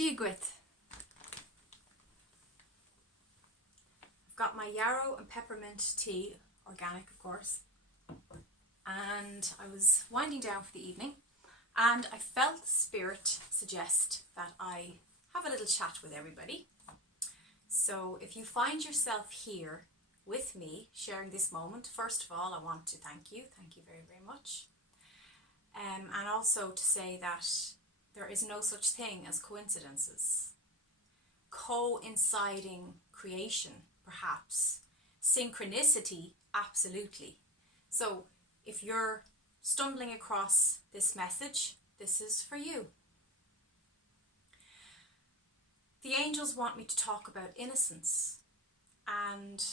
Digwith. I've got my yarrow and peppermint tea, organic of course, and I was winding down for the evening and I felt Spirit suggest that I have a little chat with everybody. So if you find yourself here with me sharing this moment, first of all I want to thank you very, very much, and also to say that there is no such thing as coincidences. Coinciding creation, perhaps. Synchronicity, absolutely. So if you're stumbling across this message, this is for you. The angels want me to talk about innocence, and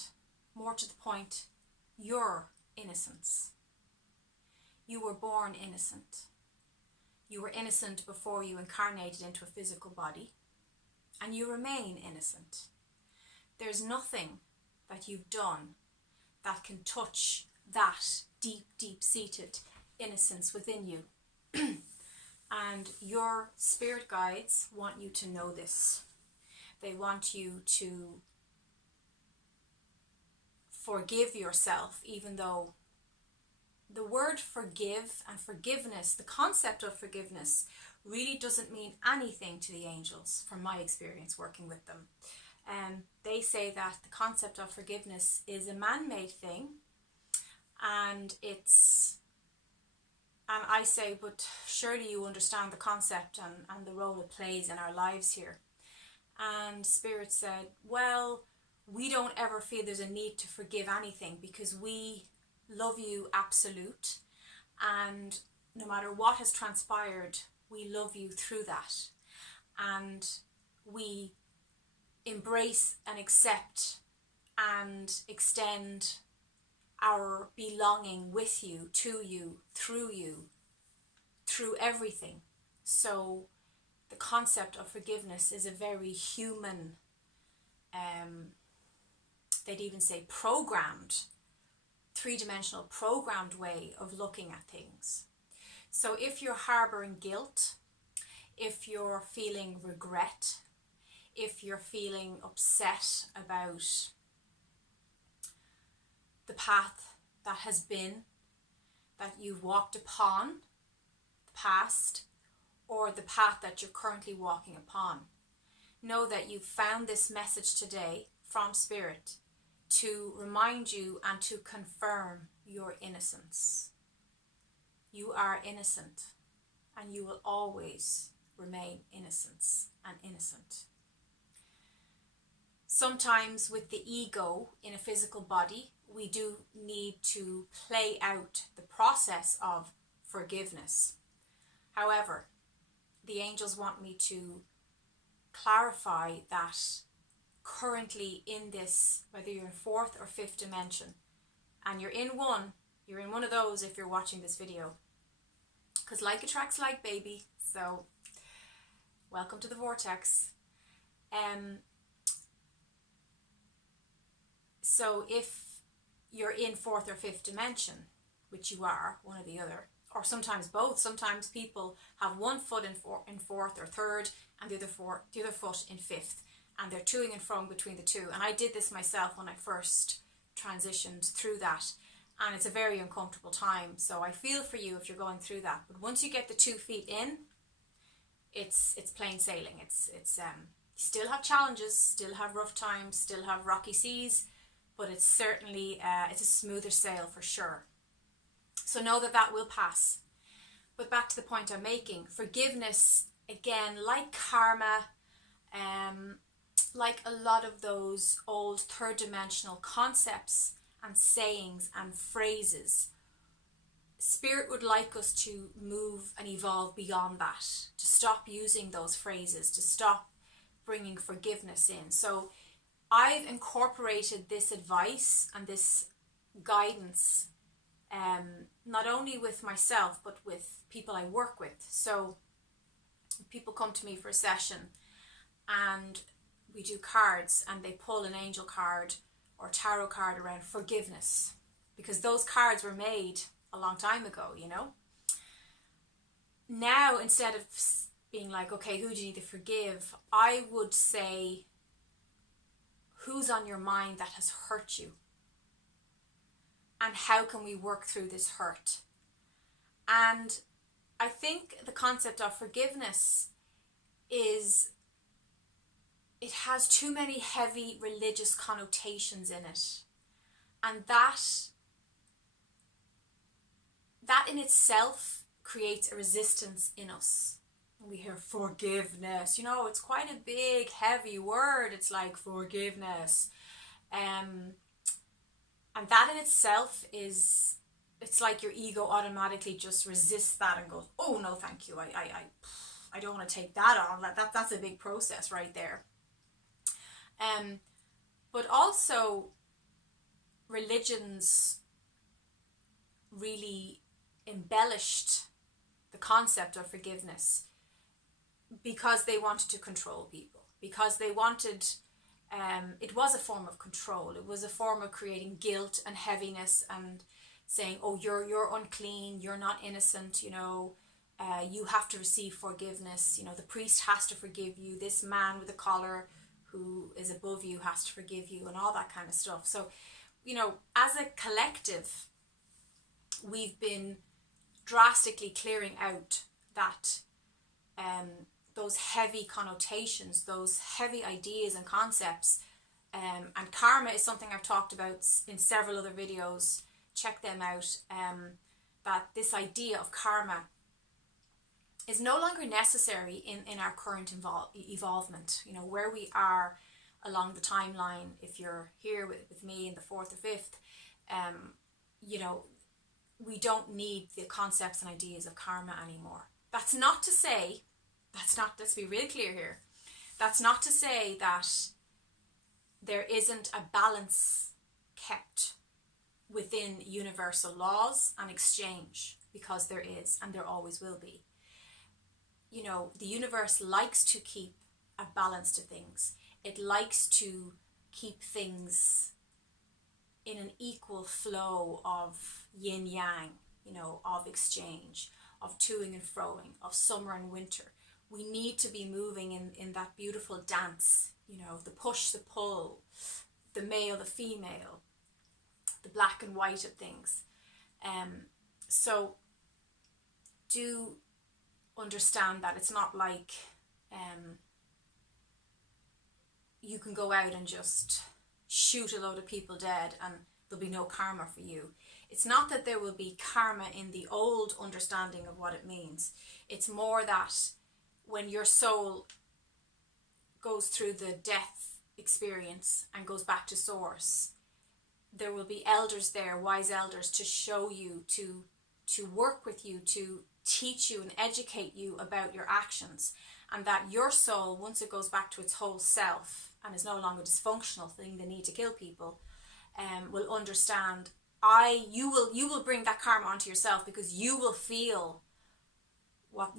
more to the point, your innocence. You were born innocent. You were innocent before you incarnated into a physical body, and you remain innocent. There's nothing that you've done that can touch that deep, deep-seated innocence within you. And your spirit guides want you to know this. They want you to forgive yourself, even though the word forgive and forgiveness, the concept of forgiveness, really doesn't mean anything to the angels, from my experience working with them. They say that the concept of forgiveness is a man-made thing, and I say, but surely you understand the concept and the role it plays in our lives here. And Spirit said, well, we don't ever feel there's a need to forgive anything because we love you absolute, and no matter what has transpired, we love you through that, and we embrace and accept and extend our belonging with you, to you, through everything. So the concept of forgiveness is a very human, they'd even say programmed, three-dimensional programmed way of looking at things. So if you're harboring guilt, if you're feeling regret, if you're feeling upset about the path that has been, that you've walked upon, the past, or the path that you're currently walking upon, know that you've found this message today from Spirit to remind you and to confirm your innocence. You are innocent, and you will always remain innocent. Sometimes with the ego in a physical body, we do need to play out the process of forgiveness. However, the angels want me to clarify that currently in this, whether you're in fourth or fifth dimension, and you're in one of those if you're watching this video, because like attracts like, baby. So welcome to the vortex. So if you're in fourth or fifth dimension, which you are, one or the other, or sometimes both. Sometimes people have one foot in fourth or third, and the other foot in fifth, and they're toing and froing between the two. And I did this myself when I first transitioned through that, and it's a very uncomfortable time. So I feel for you if you're going through that. But once you get the 2 feet in, it's plain sailing. You still have challenges, still have rough times, still have rocky seas, but it's certainly it's a smoother sail for sure. So know that will pass. But back to the point I'm making, forgiveness, again, like karma, like a lot of those old third dimensional concepts and sayings and phrases, Spirit would like us to move and evolve beyond that, to stop using those phrases, to stop bringing forgiveness in. So I've incorporated this advice and this guidance, not only with myself, but with people I work with. So people come to me for a session and we do cards, and they pull an angel card or tarot card around forgiveness, because those cards were made a long time ago, you know. Now, instead of being like, okay, who do you need to forgive? I would say, who's on your mind that has hurt you? And how can we work through this hurt? And I think the concept of forgiveness is, it has too many heavy religious connotations in it. And that in itself creates a resistance in us. When we hear forgiveness, it's quite a big, heavy word. It's like forgiveness. And that in itself is, it's like your ego automatically just resists that and goes, oh no, thank you. I don't want to take that on. That's a big process right there. But also religions really embellished the concept of forgiveness because they wanted to control people, because they wanted, it was a form of control. It was a form of creating guilt and heaviness and saying, oh, you're unclean, you're not innocent, you have to receive forgiveness, the priest has to forgive you, this man with a collar who is above you has to forgive you, and all that kind of stuff. So, as a collective, we've been drastically clearing out that those heavy connotations, those heavy ideas and concepts. And karma is something I've talked about in several other videos. Check them out. That this idea of karma is no longer necessary in our current evolvement. Where we are along the timeline, if you're here with me in the 4th or 5th, we don't need the concepts and ideas of karma anymore. That's not to say, let's be real clear here, that's not to say that there isn't a balance kept within universal laws and exchange, because there is, and there always will be. The universe likes to keep a balance to things. It likes to keep things in an equal flow of yin yang, of exchange, of toing and froing, of summer and winter. We need to be moving in that beautiful dance, the push, the pull, the male, the female, the black and white of things. So do understand that it's not like you can go out and just shoot a load of people dead and there'll be no karma for you. It's not that there will be karma in the old understanding of what it means. It's more that when your soul goes through the death experience and goes back to source, there will be elders there, wise elders, to show you, to work with you, to teach you and educate you about your actions. And that your soul, once it goes back to its whole self and is no longer dysfunctional, the need to kill people, will understand. You will bring that karma onto yourself, because you will feel what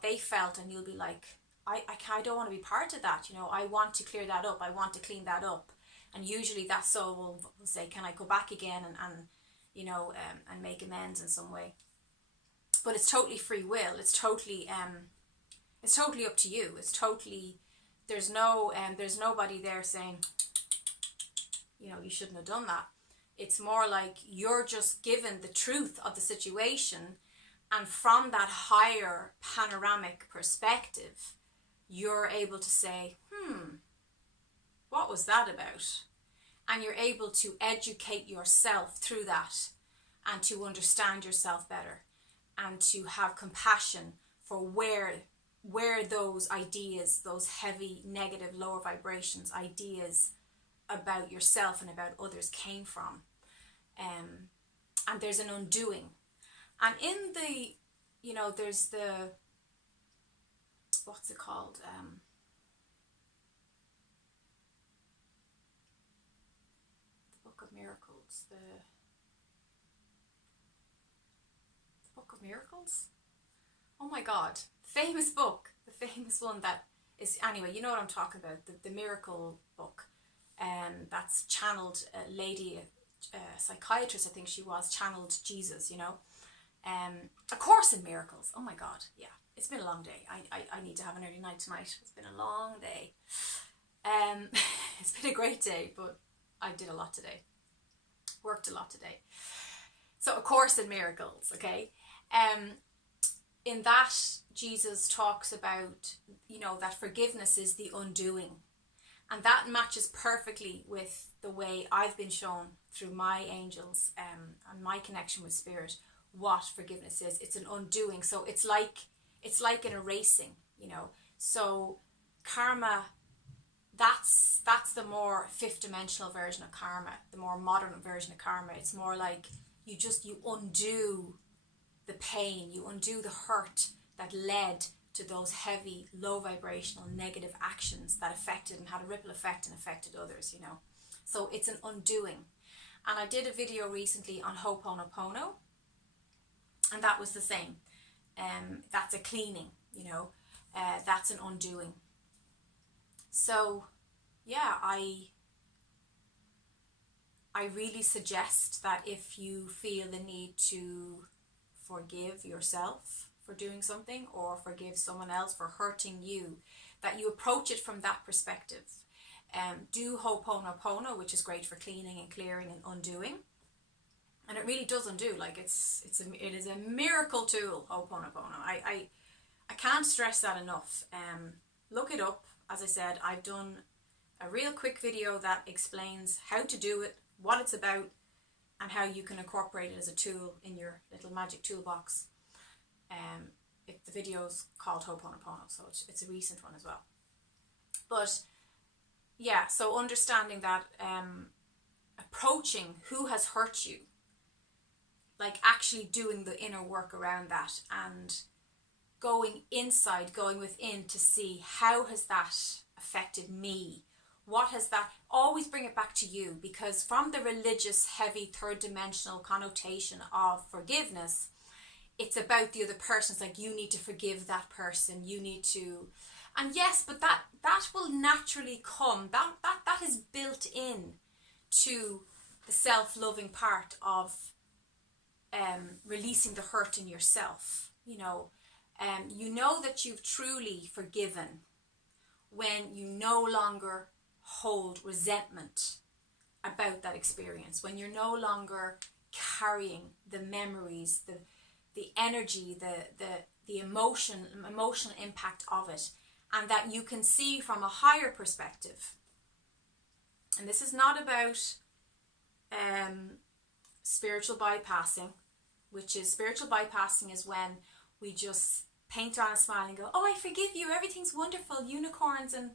they felt, and you'll be like, I don't want to be part of that. I want to clear that up. I want to clean that up. And usually that soul will say, can I go back again and make amends in some way? But it's totally free will. It's totally up to you. It's totally, there's nobody there saying, you shouldn't have done that. It's more like you're just given the truth of the situation, and from that higher panoramic perspective, you're able to say, what was that about? And you're able to educate yourself through that, and to understand yourself better, and to have compassion for where those ideas, those heavy, negative, lower vibrations, ideas about yourself and about others came from. And there's an undoing. And in the, there's the, what's it called? The Book of Miracles. The Book of Miracles? Oh my God. Famous book. The famous one that is, anyway, you know what I'm talking about. The Miracle book. That's channeled a lady, a psychiatrist, I think she was, channeled Jesus, A Course in Miracles. Oh my God, yeah. it's been a long day. I need to have an early night tonight. It's been a long day. It's been a great day, but I did a lot today. Worked a lot today. So A Course in Miracles, okay? In that, Jesus talks about, that forgiveness is the undoing. And that matches perfectly with the way I've been shown through my angels and my connection with Spirit what forgiveness is. It's an undoing. So it's like an erasing, So karma, that's the more fifth dimensional version of karma, the more modern version of karma. It's more like you undo the pain, you undo the hurt that led to those heavy, low vibrational, negative actions that affected and had a ripple effect and affected others, So it's an undoing. And I did a video recently on Ho'oponopono, and that was the same. That's a cleaning, that's an undoing. So, yeah, I really suggest that if you feel the need to forgive yourself for doing something or forgive someone else for hurting you, that you approach it from that perspective. Do Ho'oponopono, which is great for cleaning and clearing and undoing. And it really does undo. Like it is a miracle tool, Ho'oponopono. I can't stress that enough. Look it up. As I said, I've done a real quick video that explains how to do it, what it's about, and how you can incorporate it as a tool in your little magic toolbox. The video's called Ho'oponopono, so it's a recent one as well. But yeah, so understanding that approaching who has hurt you, like actually doing the inner work around that and going inside, going within to see how has that affected me. What has that, always bring it back to you, because from the religious heavy third dimensional connotation of forgiveness, it's about the other person. It's like, you need to forgive that person, you need to, and yes, but that will naturally come, that is built in to the self-loving part of releasing the hurt in yourself. You know that you've truly forgiven when you no longer hold resentment about that experience, when you're no longer carrying the memories, the energy, the emotional impact of it, and that you can see from a higher perspective. And this is not about spiritual bypassing, spiritual bypassing is when we just paint on a smile and go, oh, I forgive you, everything's wonderful, unicorns and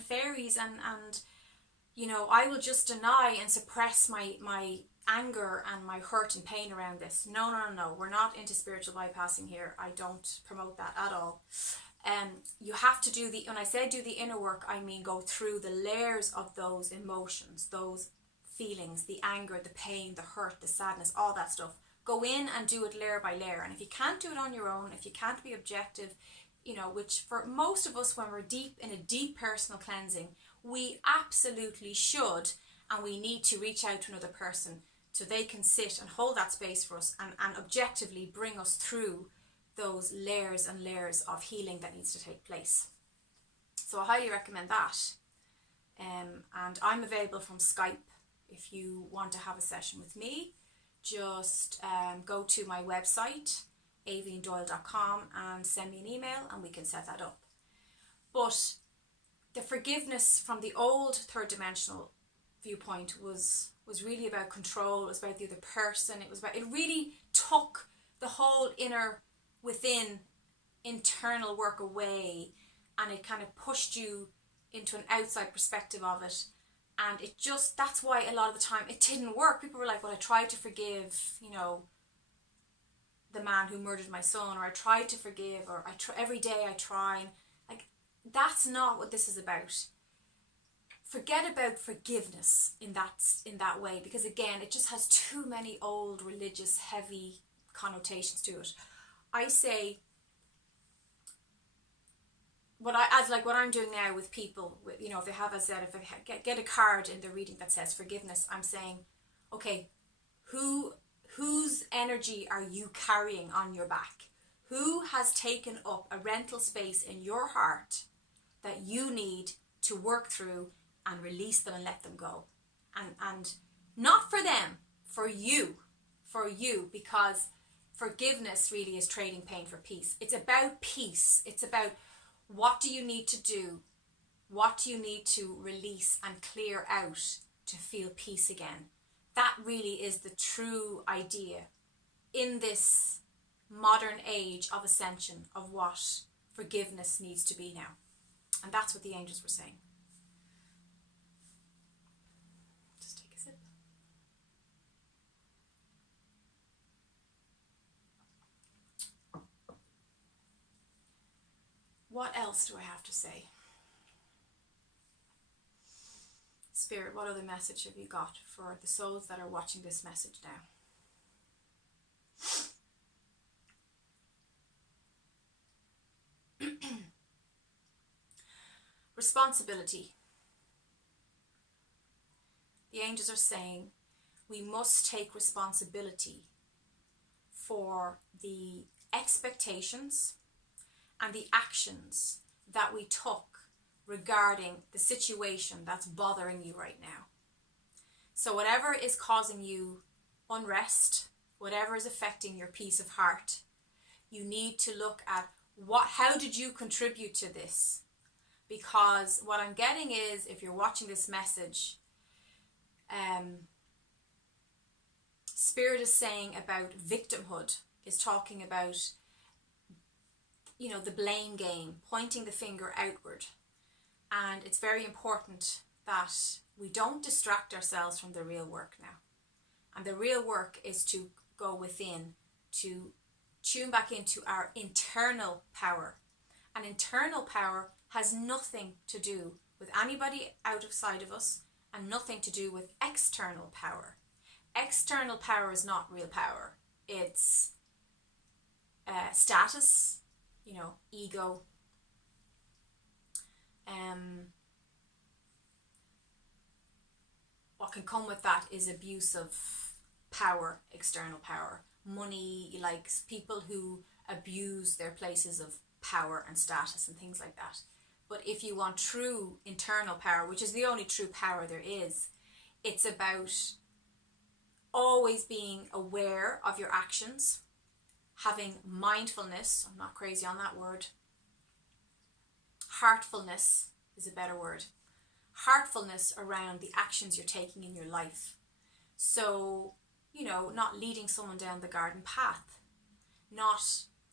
fairies, and I will just deny and suppress my anger and my hurt and pain around this. No, we're not into spiritual bypassing here. I don't promote that at all. You have to do when I say do the inner work, I mean go through the layers of those emotions, those feelings, the anger, the pain, the hurt, the sadness, all that stuff. Go in and do it layer by layer. And if you can't do it on your own, if you can't be objective, which for most of us, when we're deep in a deep personal cleansing, we absolutely should, and we need to reach out to another person so they can sit and hold that space for us and objectively bring us through those layers and layers of healing that needs to take place. So I highly recommend that. And I'm available from Skype if you want to have a session with me. Just go to my website, avinedoyle.com, and send me an email and we can set that up. But the forgiveness from the old third dimensional viewpoint was really about control. It was about the other person. It really took the whole inner within internal work away, and it kind of pushed you into an outside perspective of it. And that's why a lot of the time it didn't work. People were like, well, I tried to forgive, the man who murdered my son, or I tried to forgive, or every day I try. Like, that's not what this is about. Forget about forgiveness in that way, because again, it just has too many old religious heavy connotations to it. I say, what I'm doing now with people, if they have, as I said, if I get a card in the reading that says forgiveness, I'm saying, okay, whose energy are you carrying on your back? Who has taken up a rental space in your heart that you need to work through and release them and let them go? And not for them, for you, because forgiveness really is trading pain for peace. It's about peace. It's about what do you need to do? What do you need to release and clear out to feel peace again? That really is the true idea in this modern age of ascension of what forgiveness needs to be now. And that's what the angels were saying. Just take a sip. What else do I have to say? Spirit, what other message have you got for the souls that are watching this message now? Responsibility. The angels are saying we must take responsibility for the expectations and the actions that we took regarding the situation that's bothering you right now. So whatever is causing you unrest, whatever is affecting your peace of heart, you need to look at how did you contribute to this? Because what I'm getting is, if you're watching this message, Spirit is saying about victimhood, is talking about, the blame game, pointing the finger outward. And it's very important that we don't distract ourselves from the real work now. And the real work is to go within, to tune back into our internal power. And internal power has nothing to do with anybody outside of us and nothing to do with external power. External power is not real power. It's status, ego. What can come with that is abuse of power, external power. Money, like people who abuse their places of power and status and things like that. But if you want true internal power, which is the only true power there is, it's about always being aware of your actions, having mindfulness, I'm not crazy on that word, heartfulness is a better word, heartfulness around the actions you're taking in your life. So, not leading someone down the garden path, not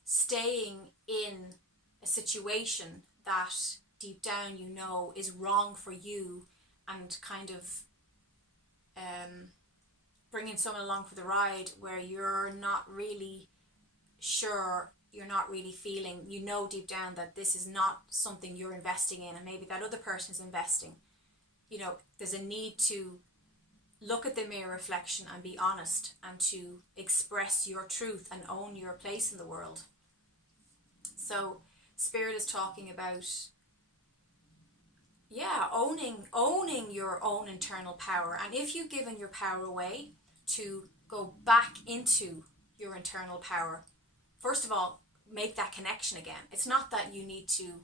staying in a situation that deep down is wrong for you, and kind of bringing someone along for the ride where you're not really sure, you're not really feeling, deep down that this is not something you're investing in, and maybe that other person is investing. There's a need to look at the mirror reflection and be honest, and to express your truth and own your place in the world. So Spirit is talking about owning your own internal power. And if you've given your power away, to go back into your internal power, first of all, make that connection again. It's not that you need to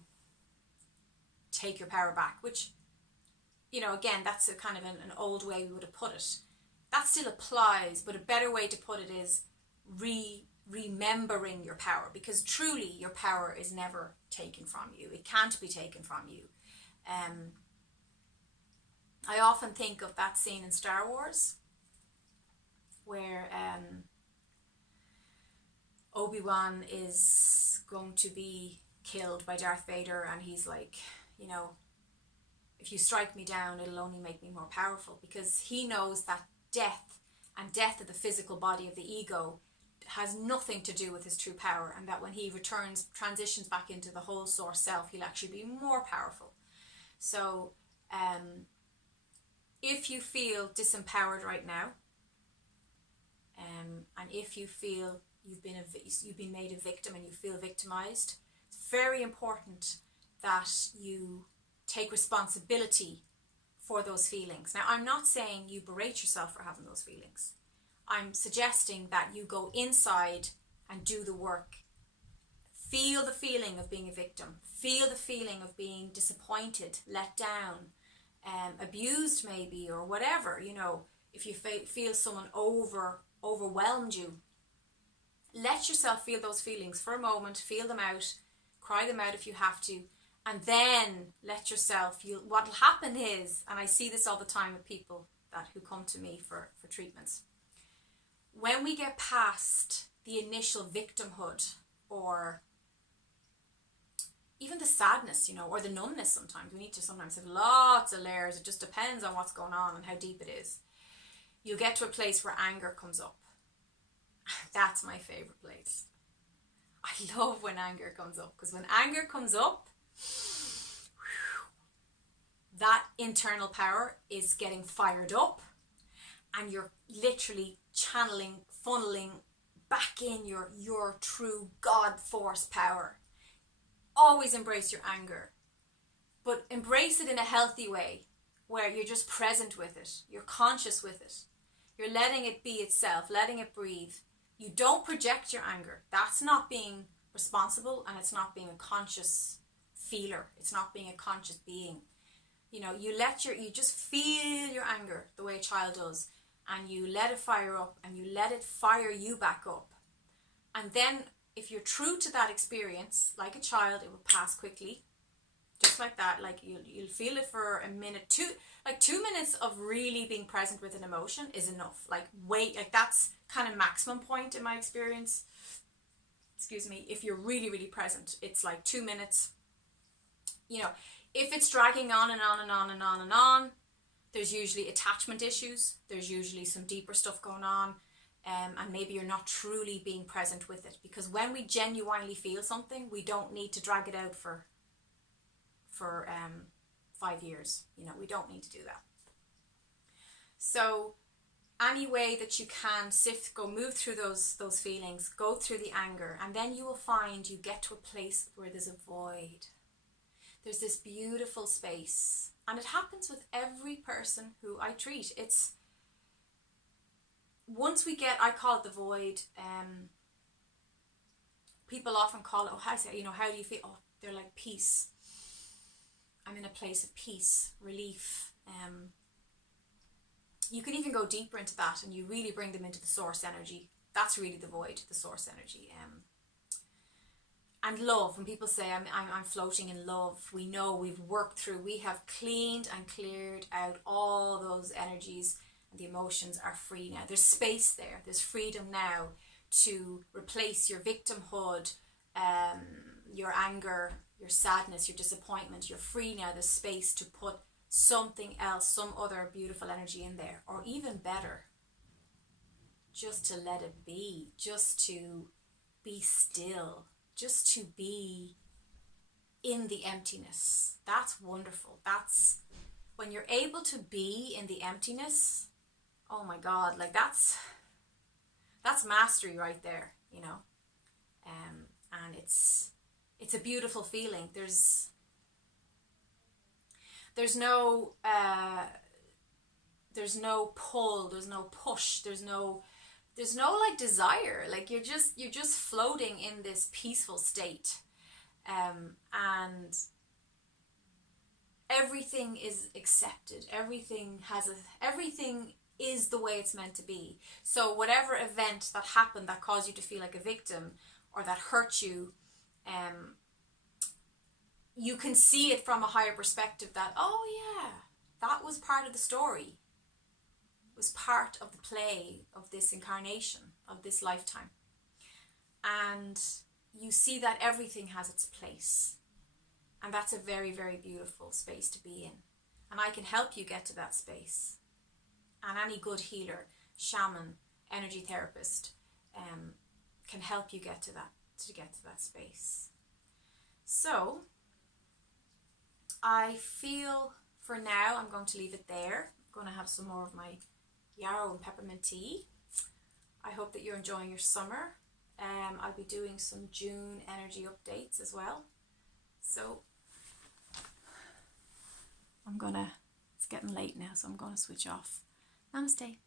take your power back, which, again, that's a kind of an old way we would have put it. That still applies, but a better way to put it is remembering your power, because truly your power is never taken from you. It can't be taken from you. I often think of that scene in Star Wars where Obi-Wan is going to be killed by Darth Vader, and he's like, if you strike me down, it'll only make me more powerful, because he knows that death of the physical body, of the ego, has nothing to do with his true power, and that when he transitions back into the whole source self, he'll actually be more powerful. So if you feel disempowered right now, and if you feel you've been made a victim and you feel victimized, it's very important that you take responsibility for those feelings. Now, I'm not saying you berate yourself for having those feelings. I'm suggesting that you go inside and do the work Feel the feeling of being a victim. Feel the feeling of being disappointed, let down, abused maybe, or whatever. You know, if you feel someone overwhelmed you, let yourself feel those feelings for a moment. Feel them out, cry them out if you have to, and then let yourself. What'll happen is, and I see this all the time with people who come to me for treatments, when we get past the initial victimhood, or even the sadness, you know, or the numbness sometimes. We need to sometimes have lots of layers. It just depends on what's going on and how deep it is. You get to a place where anger comes up. That's my favorite place. I love when anger comes up, because when anger comes up, that internal power is getting fired up, and you're literally channeling, funneling back in your true God force power. Always embrace your anger, but embrace it in a healthy way, where you're just present with it, you're conscious with it, you're letting it be itself, letting it breathe. You don't project your anger. That's not being responsible, and it's not being a conscious feeler. It's not being a conscious being. You know, you just feel your anger the way a child does, and you let it fire up, and you let it fire you back up. And then if you're true to that experience, like a child, it will pass quickly. Just like that. Like you'll feel it for a minute, 2 minutes of really being present with an emotion is enough. Like that's kind of maximum point in my experience. Excuse me. If you're really, really present, it's like 2 minutes. You know, if it's dragging on and on and on and on and on, there's usually attachment issues. There's usually some deeper stuff going on. And maybe you're not truly being present with it, because when we genuinely feel something, we don't need to drag it out for 5 years. You know, we don't need to do that. So any way that you can move through those feelings, go through the anger, and then you will find you get to a place where there's a void. There's this beautiful space, and it happens with every person who I treat. Once we get, I call it the void. People often call it, how do you feel? Oh, they're like peace. I'm in a place of peace, relief. You can even go deeper into that, and you really bring them into the source energy. That's really the void, the source energy. And love. When people say I'm floating in love, we know we have cleaned and cleared out all those energies. The emotions are free now. There's space there. There's freedom now to replace your victimhood, your anger, your sadness, your disappointment. You're free now. There's space to put something else, some other beautiful energy in there, or even better, just to let it be, just to be still, just to be in the emptiness. That's wonderful. That's when you're able to be in the emptiness. Oh my God, like that's mastery right there, you know. And it's a beautiful feeling. There's no pull, there's no push, there's no like desire. Like you're just floating in this peaceful state, and everything is accepted. Everything is the way it's meant to be. So whatever event that happened that caused you to feel like a victim, or that hurt you, you can see it from a higher perspective that, oh yeah, that was part of the story. It was part of the play of this incarnation, of this lifetime. And you see that everything has its place. And that's a very, very beautiful space to be in. And I can help you get to that space. And any good healer, shaman, energy therapist can help you get to that space. So I feel for now I'm going to leave it there. I'm going to have some more of my yarrow and peppermint tea. I hope that you're enjoying your summer. I'll be doing some June energy updates as well. So it's getting late now, so I'm going to switch off. Namaste.